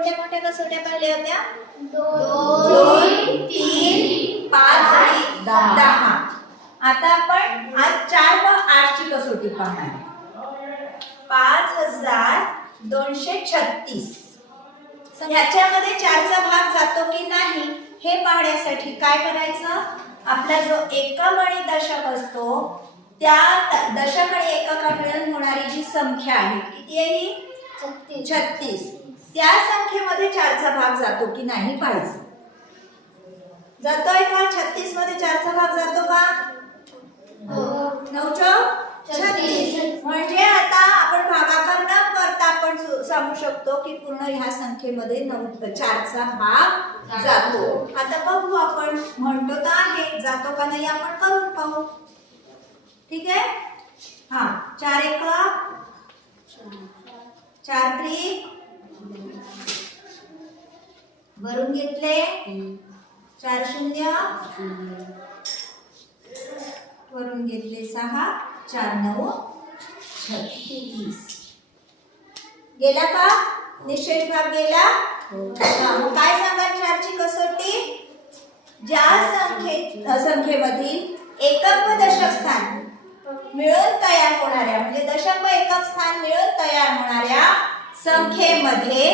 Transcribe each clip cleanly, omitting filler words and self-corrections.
कोणत्या कोणत्या कसोट्या पाहिल्या होत्या? 2, 3, 5 आणि 10. आता आपण आज 4 व 8 ची कसोटी पाहणार आहे. 5236. याच्यामध्ये 4चा भाग जातो की नाही हे पाहण्यासाठी काय करायचं? आपला जो एकक आणि दशक असतो त्या दशक आणि एकका मिळून होणारी जी संख्या आहे किती आहे ही? 36. त्या संख्येमध्ये 4चा भाग जातो की नाही पाहायचं. जातोय का? 36 मध्ये 4चा भाग जातो का? 9 चौक 36. म्हणजे आता आपण भागाकार न करता आपण सांगू शकतो की पूर्ण ह्या संख्येमध्ये 4चा भाग जातो. आता बघू आपण म्हणतो तर आहे जातो का नाही आपण करून पाहू. ठीक आहे? हा 4 एक 4 त्रिक वरून घेतले 4 शून्य वरून घेतले 6 4 9 36. गेला का? निश्चय भाग गेला. मग काय सांगा 4 ची कसोटी? ज्या संख्येमधील एकक व दशक स्थान मिळून तयार होणाऱ्या म्हणजे दशक व एकक स्थान मिळून तयार होणाऱ्या संख्येमध्ये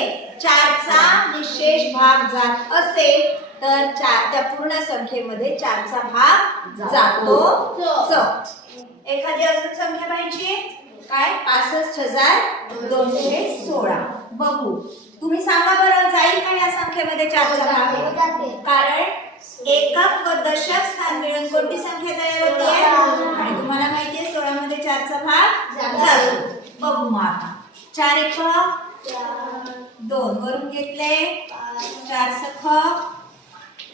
4चा निशेष भाग जात असेल तर त्या पूर्ण संख्येमध्ये 4चा भाग जातो. एखादी अजून संख्या पाहिजे काय? 65,216. बघू तुम्ही सांगा बरं जाईल का या संख्येमध्ये 4चा भाग? कारण एकक व दशक स्थान मिळून कोणती संख्या तयार होते? आणि तुम्हाला माहिती आहे 16 मध्ये 4चा भाग जातो. बघू मग आता 4 एक 2 वरून घेतले 4 सख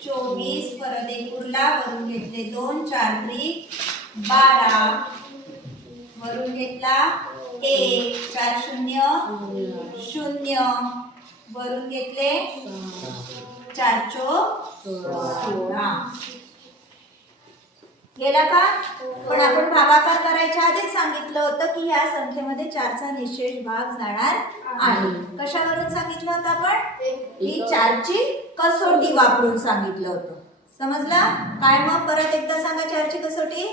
24 परत एक उरला वरून घेतले 2 4 त्रिक 12 वरून घेतला 1 4 शून्य 0 वरून घेतले 4 चौक 16. गेला का? पण आपण भागाकार करायच्या आधीच सांगितलं होतं की या संख्येमध्ये 4चा निशेष भाग जाणार आहे. कशावरून सांगितलं होतं आपण? ही 4ची कसोटी वापरून सांगितलं होतं. समजला? काय मग परत एकदा सांगा 4ची कसोटी.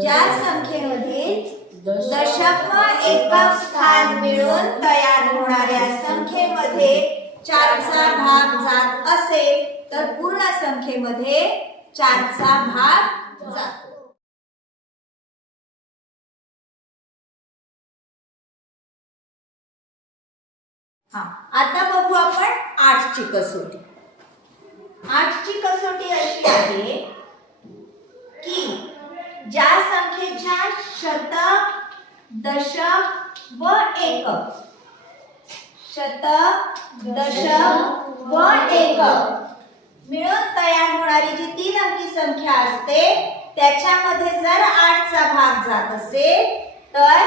ज्या संख्येमध्ये दशक व एकक स्थान मिळून तयार होणाऱ्या संख्येमध्ये 4चा भाग जात असेल तर पूर्ण संख्येमध्ये 4चा भाग जातो. हा आता बघू आपण 8 ची कसोटी. 8 ची कसोटी अशी आहे की ज्या संख्येच्या शतक दशक व एकक व एकक मिळून तयार होणारी जी 3 अंकी संख्या असते त्याच्यामध्ये जर 8चा भाग जात असेल तर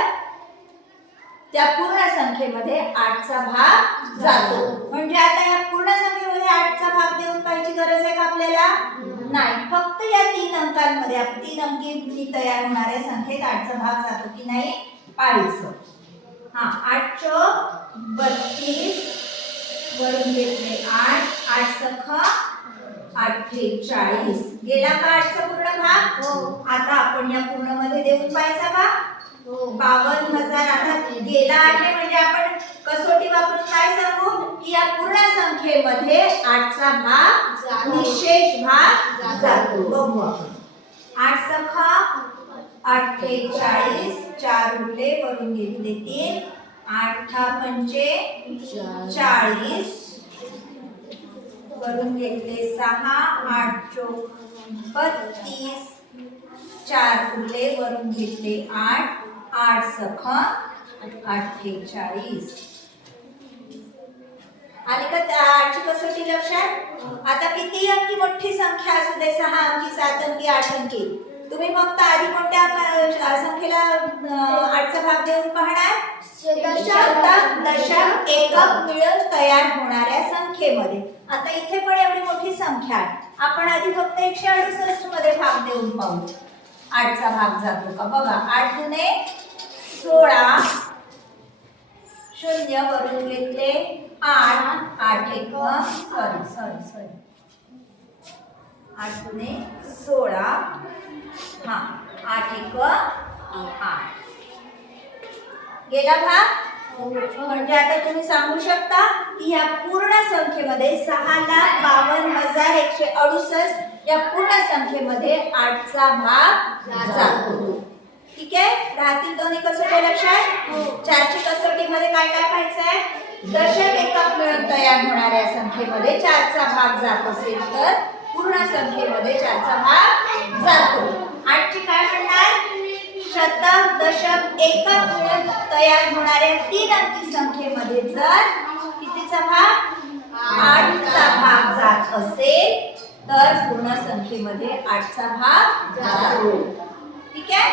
त्या पूर्ण संख्येमध्ये 8चा भाग जातो. म्हणजे आता या पूर्ण संख्येमध्ये 8चा भाग देऊन पाहिजे गरज आहे का आपल्याला? नाही. फक्त या 3 अंकांमध्ये 3 अंकी तयार होणाऱ्या संख्येत 8चा भाग जातो की नाही पाहायचं. हा 8 चौक 32 वरून घेतले 8 8 सख 8 त्रिक 40. गेला का 8चा पूर्ण भाग? आता आपण या पूर्ण मध्ये देऊन पाहायचा का? 52,000 आता गेला आहे म्हणजे आपण कसोटी वापरून काय सांगू की या पूर्ण संख्येमध्ये 8चा भाग निशेष भाग जातो. बघू आपण 8 सख 8 त्रिक 40 4 उरले वरून घेतले 3 8 पंचे 40 वरून घेतले 6 8 चौक 32 4 उरले वरून घेतले 8 8 सख 8 त्रिक 40. आली का 8 ची कसोटी लक्षात? आता किती अंकी मोठी संख्या असू दे 6 अंकी 7 अंकी 8 अंकी तुम्ही फक्त आधी कोणत्या संख्येला 8चा भाग देऊन पाहणार? दशक एकक मिळून तयार होणाऱ्या संख्येमध्ये. आता इथे पण एवढी मोठी संख्या आहे आपण आधी फक्त 168 मध्ये भाग देऊन पाहू 8चा भाग जातो का बघा. 8 दुने 16 0 वरून घेतले 8 8 एक सॉरी 8 दुने 16 हा 8 एक 8 गेला भाग. म्हणजे आता तुम्ही सांगू शकता की या पूर्ण संख्येमध्ये 6,52,168 या पूर्ण संख्येमध्ये 8चा भाग जातो. ठीक आहे. राहतील दोन्ही कसोटी लक्षात. 4ची कसोटीमध्ये काय काय पाहायचं आहे. दशक एकक मिळून तयार होणाऱ्या संख्येमध्ये 4चा भाग जात असेल तर पूर्ण संख्येमध्ये 4चा भाग जातो. 8ची काय म्हणणार. शतक दशक एकक मिळून तयार होणाऱ्या 3 अंकी संख्येमध्ये जर कितीचा भाग 8चा भाग जात असेल तर पूर्ण संख्येमध्ये 8चा भाग जातो. ठीक आहे.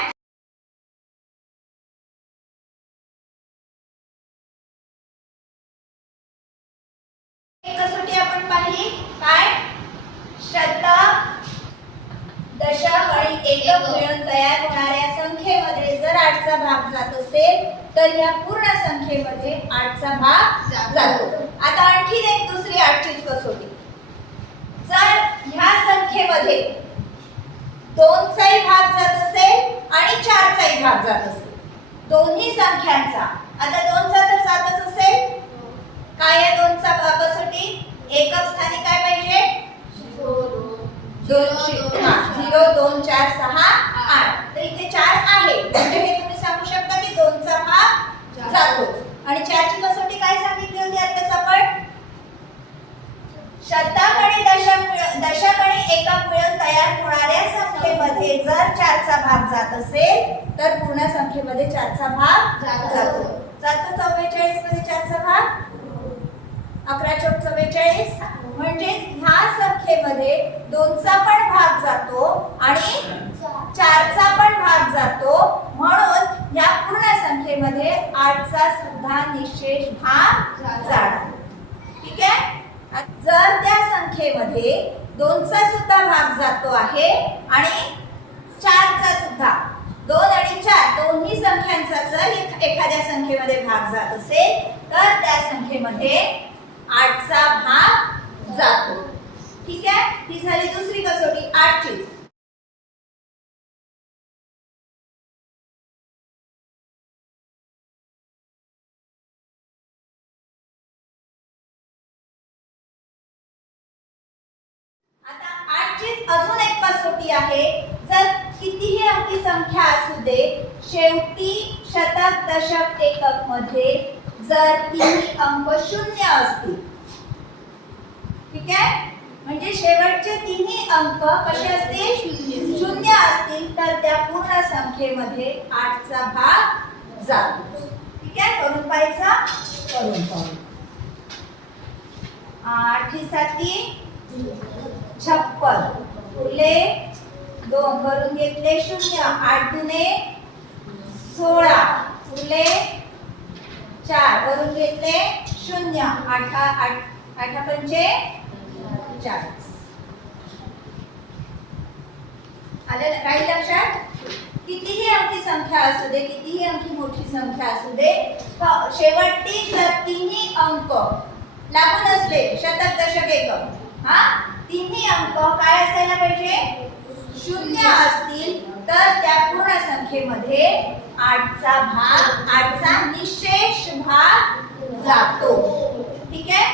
कसोटी आपण पाहिली काय. शतक दशक आणि एकक मिळून तयार होणाऱ्या संख्येमध्ये जर 8चा भाग जात असेल तर या पूर्ण संख्येमध्ये 8चा भाग जातो. आता आणखी एक दुसरी 8चीच कसोटी. जर ह्या संख्येमध्ये 2चाही भाग जात असेल आणि 4चाही भाग जात असेल दोन्ही संख्यांचा. आता 2चा तर जातच असेल. काय आहे 2चा कसोटी. एकक स्थानी काय पाहिजे. 0 2 4 6 8. तर इथे 4 आहे म्हणजे हे तुम्ही सांगू शकता की 2चा भाग जातो. आणि 4ची कसोटी काय सांगितली होती आताच आपण. शतक आणि दशक आणि एकक मिळून तयार होणाऱ्या संख्येमध्ये जर 4चा भाग जात असेल तर पूर्ण संख्येमध्ये 4चा भाग जातो. 44 मध्ये 4चा भाग 11 चौक 44. म्हणजे ह्या संख्येमध्ये 2चा पण भाग जातो आणि 4चा पण भाग जातो. म्हणून या पूर्ण संख्येमध्ये 8चा सुद्धा निशेष भाग जातो. ठीक आहे. जर त्या संख्येमध्ये 2चा सुद्धा भाग जातो आहे आणि 4चा सुद्धा 2 आणि 4 दोन्ही संख्यांचा जर एखाद्या संख्येमध्ये भाग जात असेल तर त्या संख्येमध्ये 8चा भाग जातो. ठीक आहे. ही झाली दुसरी कसोटी 8चीच. आता 8चीच अजून एक कसोटी आहे. जर कितीही अंकी संख्या असू दे शेवटी शतक दशक एकक मध्ये जर तिन्ही अंक 0 असतील. ठीक आहे. म्हणजे शेवटचे तिन्ही अंक कसे असतील 0 असतील तर त्या पूर्ण संख्येमध्ये 8चा भाग जातो. ठीक आहे. करून पाहायचा. करून पाहू. 8 ही 7 56 उरले 2 करून घेतले 0. 8 दुने 16 उरले 4 करून घेतले 0. 8 पंचे 40. आलं राहील लक्षात. कितीही अंकी संख्या असू दे कितीही अंकी मोठी संख्या असू दे शेवटी जर तिन्ही अंक लागून असले शतक दशक एकक हा तिन्ही अंक काय असायला पाहिजे 0 असतील तर त्या पूर्ण संख्येमध्ये 8चा निशेष भाग जातो. ठीक आहे.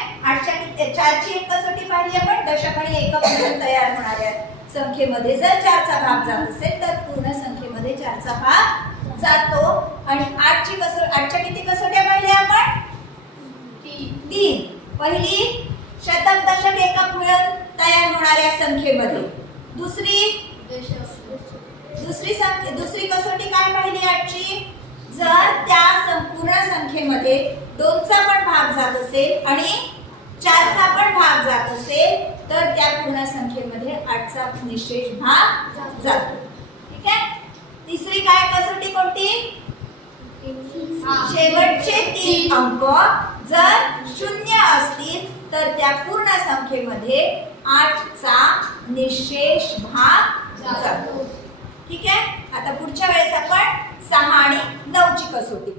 4ची एक कसोटी पाहिली आपण. दशक आणि एकक मिळून तयार होणाऱ्या संख्येमध्ये जर 4चा भाग जात असेल तर पूर्ण संख्येमध्ये 4चा भाग जातो. आणि 8च्या किती कसोट्या पाहिल्या आपण 3. पहिली शतक दशक एकक मिळून तयार होणाऱ्या संख्येमध्ये. दुसरी कसोटी काय पाहिली 8ची. जर त्या संपूर्ण संख्येमध्ये 2चा पण भाग जात असेल आणि 4चा पण भाग जात असेल तर त्या पूर्ण संख्येमध्ये 8चा निशेष भाग जातो. ठीक आहे. तिसरी काय कसोटी कोणती शेवटचे 3 अंक जर 0 असतील तर त्या पूर्ण संख्येमध्ये 8चा निशेष भाग जातो. ठीक आहे. आता पुढच्या वेळेस आपण 6 आणि 9ची कसोटी